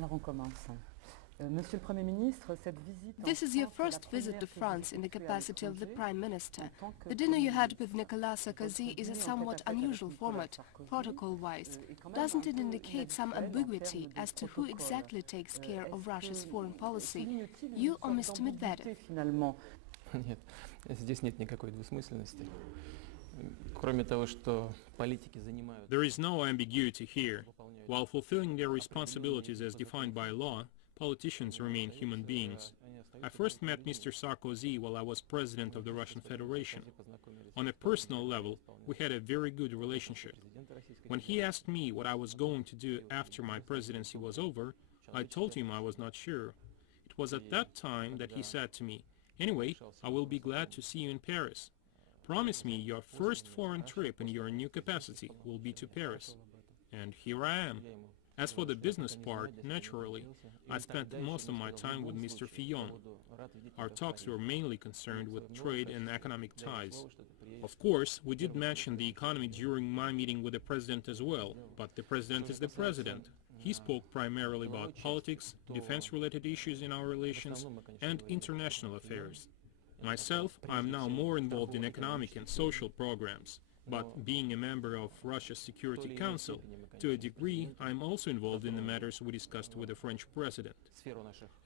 Alors on commence. Monsieur le Premier ministre, cette visite This is your first visit to France in the capacity of the Prime Minister. The dinner you had with Nicolas Sarkozy is a somewhat unusual format, protocol-wise. Doesn't it indicate some ambiguity as to who exactly takes care of Russia's foreign policy, you or Mr. Medvedev? Нет, здесь нет никакой двусмысленности. Кроме того, что политики занимают... There is no ambiguity here. While fulfilling their responsibilities as defined by law, politicians remain human beings. I first met Mr. Sarkozy while I was president of the Russian Federation. On a personal level, we had a very good relationship. When he asked me what I was going to do after my presidency was over, I told him I was not sure. It was at that time that he said to me, "Anyway, I will be glad to see you in Paris. Promise me your first foreign trip in your new capacity will be to Paris." And here I am. As for the business part, naturally, I spent most of my time with Mr. Fillon. Our talks were mainly concerned with trade and economic ties. Of course, we did mention the economy during my meeting with the President as well, but the President is the President. He spoke primarily about politics, defense-related issues in our relations, and international affairs. Myself, I am now more involved in economic and social programs. But being a member of Russia's Security Council, to a degree, I am also involved in the matters we discussed with the French President.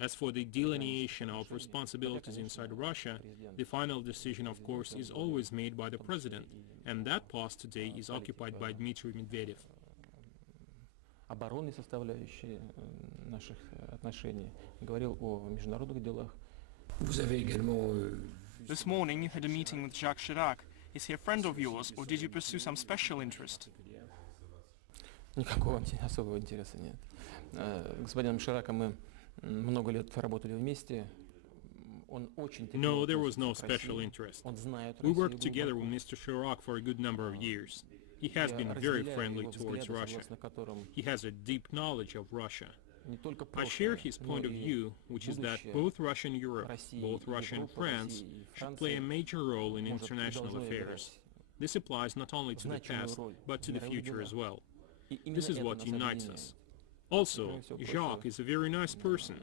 As for the delineation of responsibilities inside Russia, the final decision, of course, is always made by the President, and that post today is occupied by Dmitry Medvedev. Оборонной составляющей наших отношений, говорил о международных делах. This morning you had a meeting with Jacques Chirac. Is he a friend of yours, or did you pursue some special interest? Никакого особого интереса нет. С господином Шираком мы много лет работали вместе. No, there was no special interest. We worked together with Mr. Chirac for a good number of years. He has been very friendly towards Russia. He has a deep knowledge of Russia. I share his point of view, which is that both Russia and Europe, both Russia and France, should play a major role in international affairs. This applies not only to the past, but to the future as well. This is what unites us. Also, Jacques is a very nice person.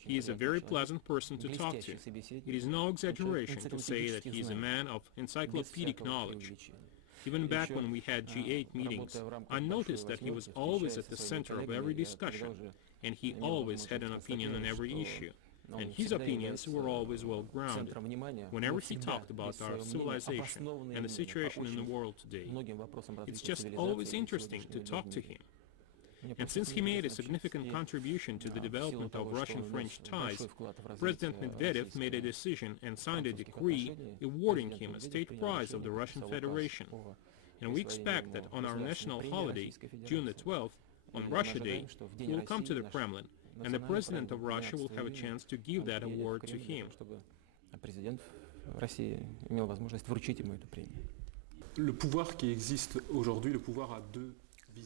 He is a very pleasant person to talk to. It is no exaggeration to say that he is a man of encyclopedic knowledge. Even back when we had G8 meetings, I noticed that he was always at the center of every discussion, and he always had an opinion on every issue. And his opinions were always well-grounded. Whenever he talked about our civilization and the situation in the world today, it's just always interesting to talk to him. And since he made a significant contribution to the development of Russian-French ties, President Medvedev made a decision and signed a decree awarding him a state prize of the Russian Federation. And we expect that on our national holiday, June the 12th, on Russia Day, he will come to the Kremlin, and the President of Russia will have a chance to give that award to him. Le pouvoir qui existe aujourd'hui, le pouvoir a deux.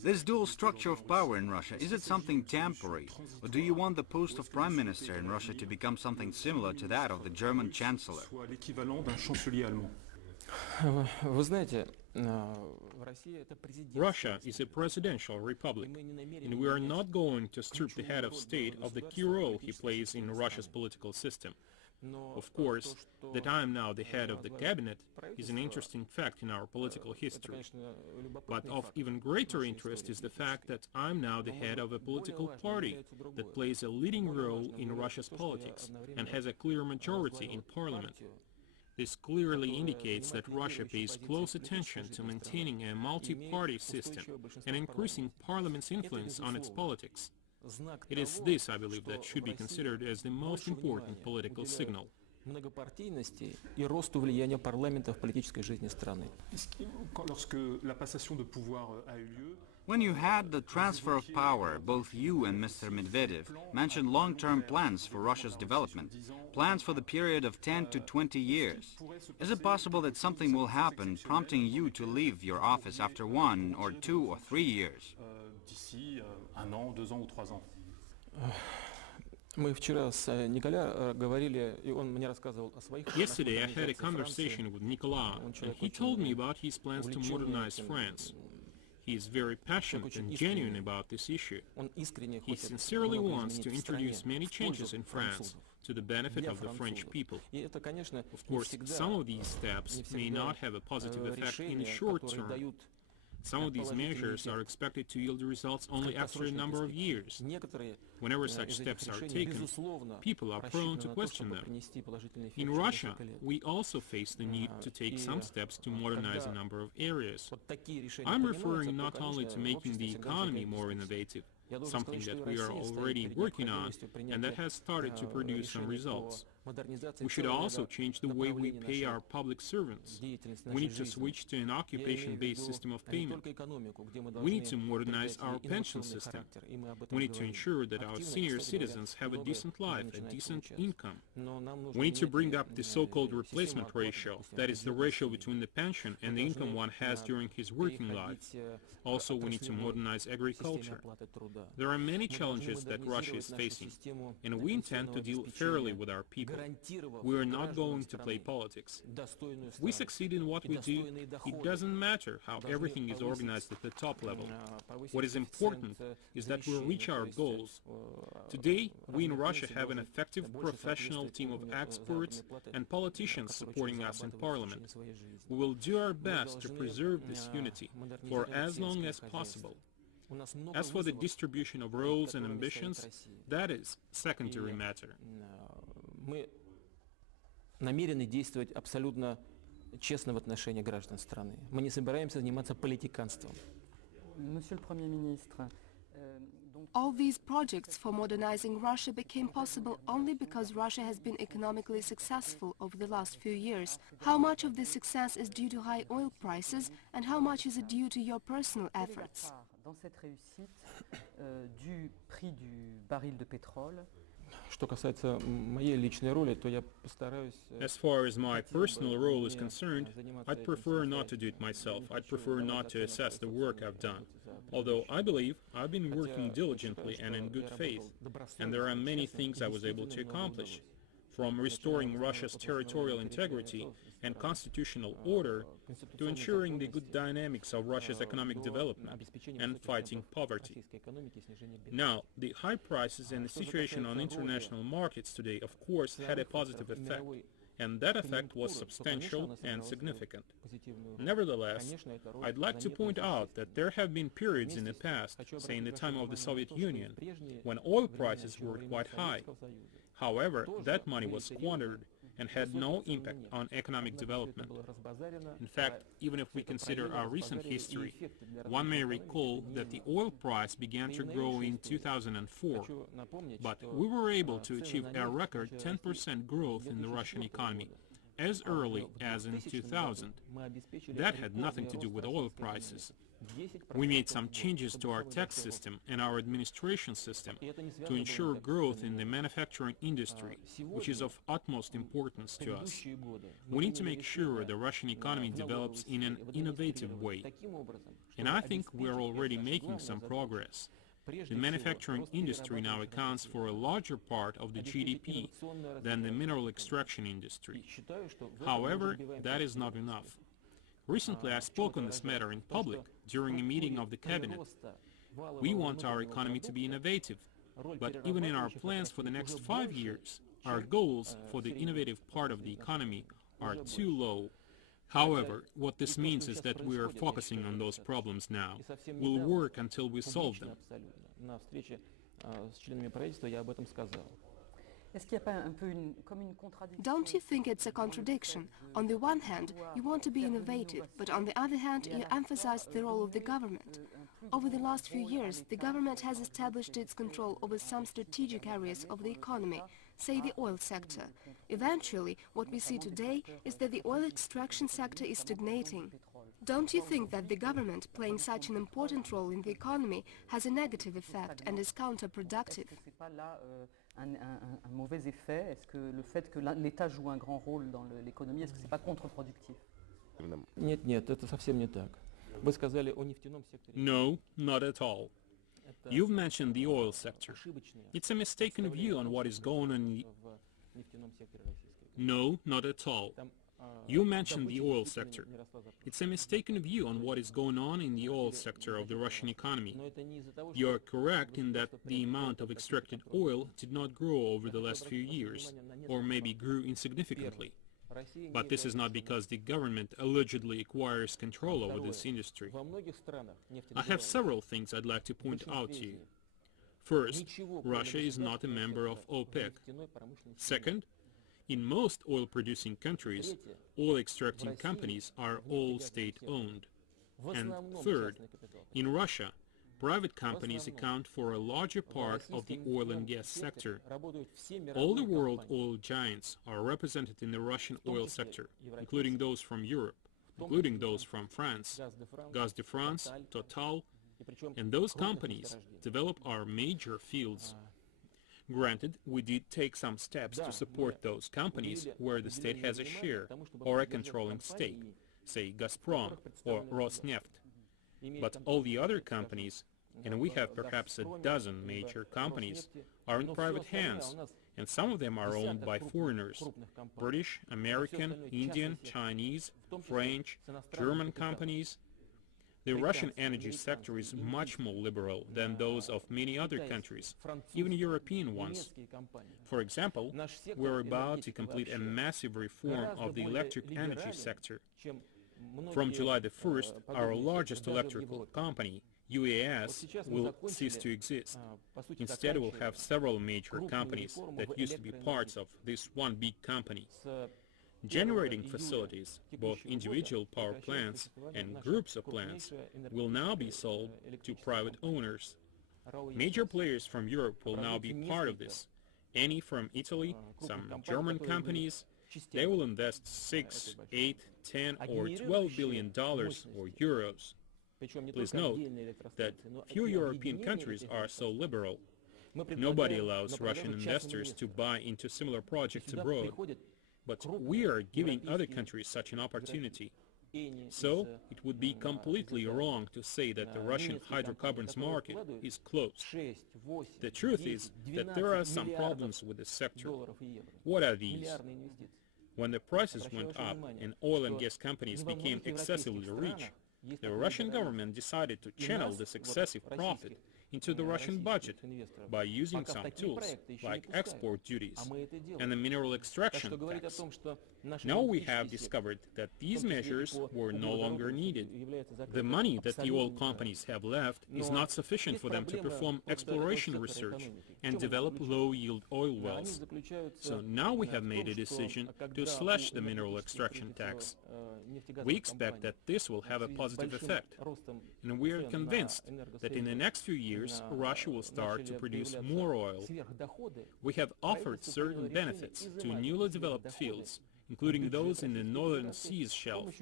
This dual structure of power in Russia, is it something temporary, or do you want the post of Prime Minister in Russia to become something similar to that of the German Chancellor? Russia is a presidential republic, and we are not going to strip the head of state of the key role he plays in Russia's political system. Of course, that I am now the head of the cabinet is an interesting fact in our political history. But of even greater interest is the fact that I'm now the head of a political party that plays a leading role in Russia's politics and has a clear majority in parliament. This clearly indicates that Russia pays close attention to maintaining a multi-party system and increasing parliament's influence on its politics. It is this, I believe, that should be considered as the most important political signal. Многопартийности и росту влияния парламента в политической жизни страны. When you had the transfer of power, both you and Mr. Medvedev mentioned long-term plans for Russia's development, plans for the period of 10 to 20 years. Is it possible that something will happen prompting you to leave your office after 1 or 2 or 3 years? Мы вчера с Николя говорили, и он мне рассказывал о своих... Yesterday I had a conversation with Nicolas, and he told me about his plans to modernize France. He is very passionate and genuine about this issue. He sincerely wants to introduce many changes in France to the benefit of the French people. Of course, some of these steps may not have a positive effect in the short term. Some of these measures are expected to yield results only after a number of years. Whenever such steps are taken, people are prone to question them. In Russia, we also face the need to take some steps to modernize a number of areas. I'm referring not only to making the economy more innovative, something that we are already working on and that has started to produce some results. We should also change the way we pay our public servants. We need to switch to an occupation-based system of payment. We need to modernize our pension system. We need to ensure that our senior citizens have a decent life, a decent income. We need to bring up the so-called replacement ratio, that is the ratio between the pension and the income one has during his working life. Also, we need to modernize agriculture. There are many challenges that Russia is facing, and we intend to deal fairly with our people. We are not going to play politics. If we succeed in what we do, it doesn't matter how everything is organized at the top level. What is important is that we reach our goals. Today, we in Russia have an effective professional team of experts and politicians supporting us in parliament. We will do our best to preserve this unity for as long as possible. As for the distribution of roles and ambitions, that is secondary matter. Мы намерены действовать абсолютно честно в отношении граждан страны. Мы не собираемся заниматься политиканством. Monsieur le Premier ministre, All these projects for modernizing Russia became possible only because Russia has been economically successful over the last few years. How much of this success is due to high oil prices and how much is it due to your personal efforts? dans cette réussite du prix du baril de pétrole. Что касается моей личной роли, то я постараюсь... As far as my personal role is concerned, I'd prefer not to do it myself. I'd prefer not to assess the work I've done. Although I believe I've been working diligently and in good faith, and there are many things I was able to accomplish, from restoring Russia's territorial integrity and constitutional order to ensuring the good dynamics of Russia's economic development and fighting poverty. Now, the high prices and the situation on international markets today, of course, had a positive effect, and that effect was substantial and significant. Nevertheless, I'd like to point out that there have been periods in the past, say in the time of the Soviet Union, when oil prices were quite high. However, that money was squandered and had no impact on economic development. In fact, even if we consider our recent history, one may recall that the oil price began to grow in 2004, but we were able to achieve a record 10% growth in the Russian economy as early as in 2000. That had nothing to do with oil prices. We made some changes to our tax system and our administration system to ensure growth in the manufacturing industry, which is of utmost importance to us. We need to make sure the Russian economy develops in an innovative way, and I think we are already making some progress. The manufacturing industry now accounts for a larger part of the GDP than the mineral extraction industry. However, that is not enough. Recently, I spoke on this matter in public during a meeting of the cabinet. We want our economy to be innovative, but even in our plans for the next 5 years, our goals for the innovative part of the economy are too low. However, what this means is that we are focusing on those problems now. We'll work until we solve them. Don't you think it's a contradiction? On the one hand, you want to be innovative, but on the other hand, you emphasize the role of the government. Over the last few years, the government has established its control over some strategic areas of the economy, say the oil sector. Eventually, what we see today is that the oil extraction sector is stagnating. Don't you think that the government playing such an important role in the economy has a negative effect and is counterproductive? Un mauvais effet? Est-ce que le fait que l'État joue un grand rôle dans l'économie, est-ce que c'est pas contre-productif? Нет, это совсем не так. Вы сказали о нефтяном секторе. No, not at all. You've mentioned the oil sector. It's a mistaken view on what is going on in the... No, not at all. You mentioned the oil sector. It's a mistaken view on what is going on in the oil sector of the Russian economy. You are correct in that the amount of extracted oil did not grow over the last few years, or maybe grew insignificantly. But this is not because the government allegedly acquires control over this industry. I have several things I'd like to point out to you. First, Russia is not a member of OPEC. Second, in most oil-producing countries, oil-extracting companies are all state-owned. And third, in Russia, private companies account for a larger part of the oil and gas sector. All the world oil giants are represented in the Russian oil sector, including those from Europe, including those from France, Gaz de France, Total, and those companies develop our major fields. Granted, we did take some steps to support those companies where the state has a share or a controlling stake, say Gazprom or Rosneft. But all the other companies, and we have perhaps a dozen major companies, are in private hands, and some of them are owned by foreigners: British, American, Indian, Chinese, French, German companies. The Russian energy sector is much more liberal than those of many other countries, even European ones. For example, we're about to complete a massive reform of the electric energy sector. From July the 1st, our largest electrical company, UAS, will cease to exist. Instead, we'll have several major companies that used to be parts of this one big company. Generating facilities, both individual power plants and groups of plants, will now be sold to private owners. Major players from Europe will now be part of this. Eni from Italy, some German companies, they will invest 6, 8, 10 or $12 billion or euros. Please note that few European countries are so liberal. Nobody allows Russian investors to buy into similar projects abroad. But we are giving other countries such an opportunity. So, it would be completely wrong to say that the Russian hydrocarbons market is closed. The truth is that there are some problems with the sector. What are these? When the prices went up and oil and gas companies became excessively rich, the Russian government decided to channel this excessive profit into the Russian budget by using some tools, like export duties and the mineral extraction tax. Now we have discovered that these measures were no longer needed. The money that the oil companies have left is not sufficient for them to perform exploration research and develop low-yield oil wells. So now we have made a decision to slash the mineral extraction tax. We expect that this will have a positive effect, and we are convinced that in the next few years Russia will start to produce more oil. We have offered certain benefits to newly developed fields, including those in the Northern Seas shelf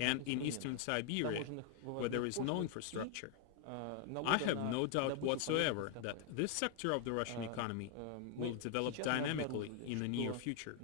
and in eastern Siberia, where there is no infrastructure. I have no doubt whatsoever that this sector of the Russian economy will develop dynamically in the near future.